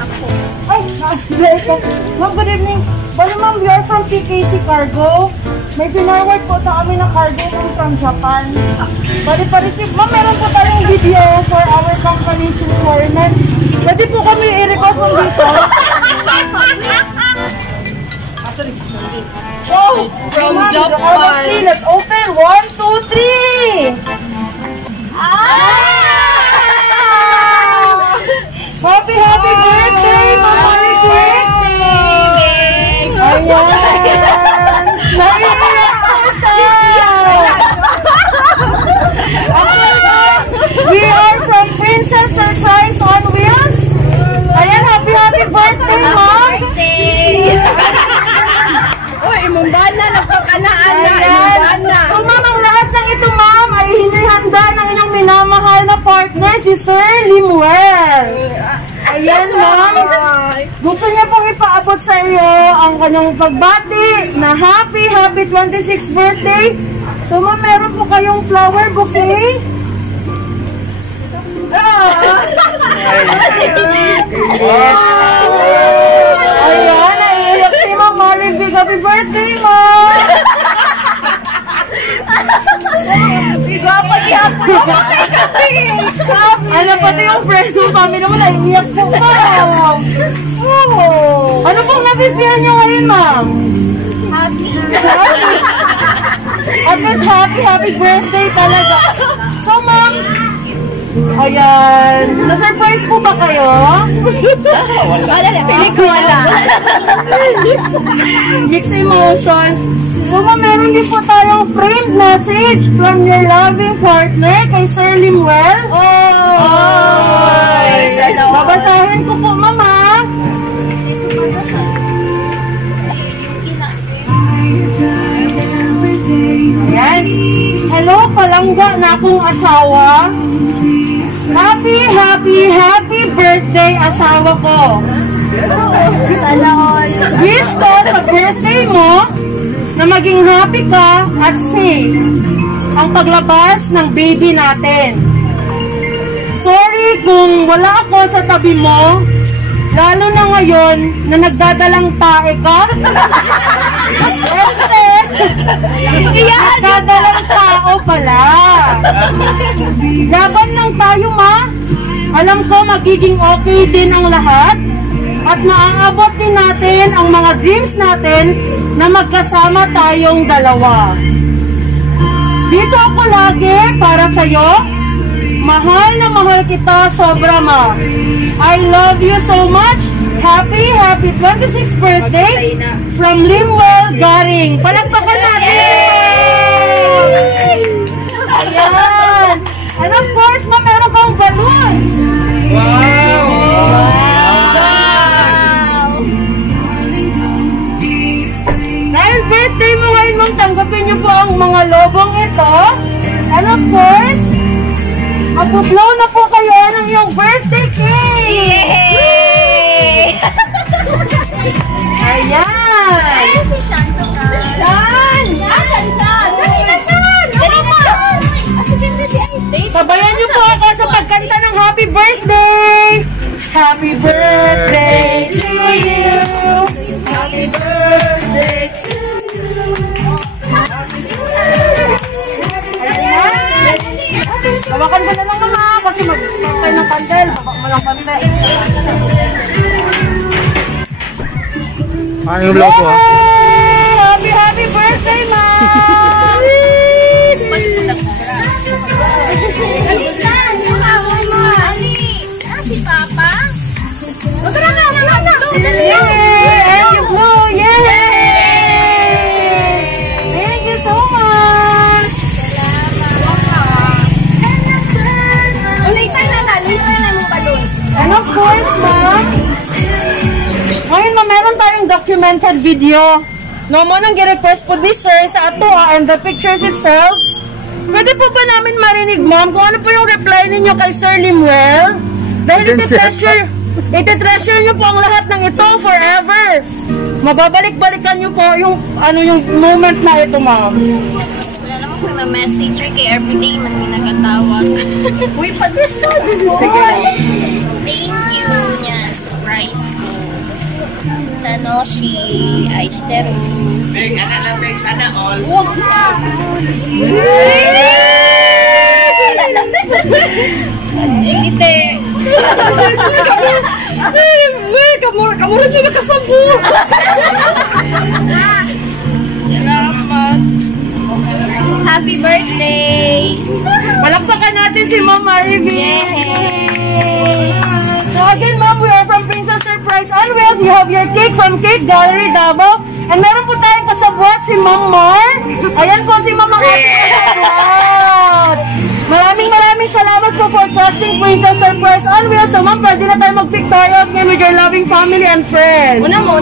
Ay, ma'am, good evening. Bali ma'am, we are from PKC Cargo. May pinorward po sa kami na cargo from Japan. Bali pa-receive. Ma'am, meron po tayong video for our company's requirement. Pwede po kami i-request mo dito. Oh, from Japan. Let's open. 1, 2, 3. Happy birthday, Mama Ricky! Ayan! Naiiyak ko siya! We are from Princess Surprise on Wheels. Ayan, happy birthday, Mom! Uy, imumbana, nagpakanaan na, imumbana. So, ma'am, ang lahat ng ito, ma'am, ay hinihanda ng inyong minamahal na partner, si Sir Limuel. Ayan, ma'am. Gusto niya pong ipaabot sa iyo ang kanyang pagbati na happy 26th birthday. So, ma'am, meron po kayong flower bouquet. Ayan, naiiyak si Ma'am Maribig. Happy birthday, ma'am! Pati hapon mo kami. Ano, pati yung friend mo, family mo, naiiyak po, ma'am. Ano pong nafe-feel nyo ngayon, ma'am? Happy. At least happy birthday talaga. So, ma'am, ayan, na-surprise po ba kayo? Wala na, pelikula. Mixed emotions. So, ma'am, meron din po tayong framed message from your loving partner kay Sir Limuel. Babasahin ko po, mama. Ayan. Hello, palangga na akong asawa. Happy birthday, asawa ko. Wish ko sa birthday mo na maging happy ka at safe ang paglabas ng baby natin. Sorry kung wala ako sa tabi mo, lalo na ngayon na nagdadalang tae ka. Nagdadalang tao pala. Laban lang tayo, ma. Alam ko magiging okay din ang lahat at maaabot din natin ang mga dreams natin na magkasama tayong dalawa. Dito ako lagi para sa'yo. Mahal na mahal kita sobra, ma. I love you so much. Happy 26th birthday from Limuel Garing. Palagpakan natin! Ayan! And of course, ma, meron kang balloons. Wow! Dahil birthday mo ngayon, ma'am, tanggapin niyo po ang mga lobong ito. And of course, mag-blow na po kayo ng iyong birthday cake! Yay! Ayan! Ay, si Shanto ka. Shan! Asan Shan? Dali na Shan! Dali na Shan! Asa dyan na siya? Sabayan niyo po ako sa pagkanta ng happy birthday! Happy birthday to you! Happy birthday to you! Ayan! Tawakan ko na lang, mama, kasi mag-start tayo ng pandel. Babak mo lang pandel. Ano yung vlog ko, ha? Happy birthday, ma! Alisan! Nakawin mo! Ali! Si Papa? Huwag ka na! Yay! Yay! Thank you so much! Ulitan na mo balon. And of course, ma'am, ngayon, ma'am, meron tayong documented video. No mo nang gi-request po this, sir, sa ato, and the pictures itself. Pwede po ba namin marinig, ma'am, kung ano po yung reply ninyo kay Sir Limuel? Dahil iti-treasure nyo po ang lahat ng ito forever. Mababalik-balikan nyo po yung, yung moment na ito, ma'am. Wala naman po yung message kay everyday man ginagatawa. Uy, pag-response mo! Thank you niya, surprise. ano, si Aister. Big, ano lang, big, sana all. Ngiti. Kamu rin sila kasabu. Salamat. Happy birthday! Palakpakan natin si Ma'am Marvin. Yay! So again, Ma'am, we are from Princess Surprise on Wheels. You have your cake from Cake Gallery Davao. And meron po tayong kasabwat si Ma'am Mar. Ayan po si Ma'am ang ating kasabwat. Maraming salamat po for trusting Princess Surprise on Wheels. So Ma'am, pwede na tayo mag-pictorial with your loving family and friends. Una mo.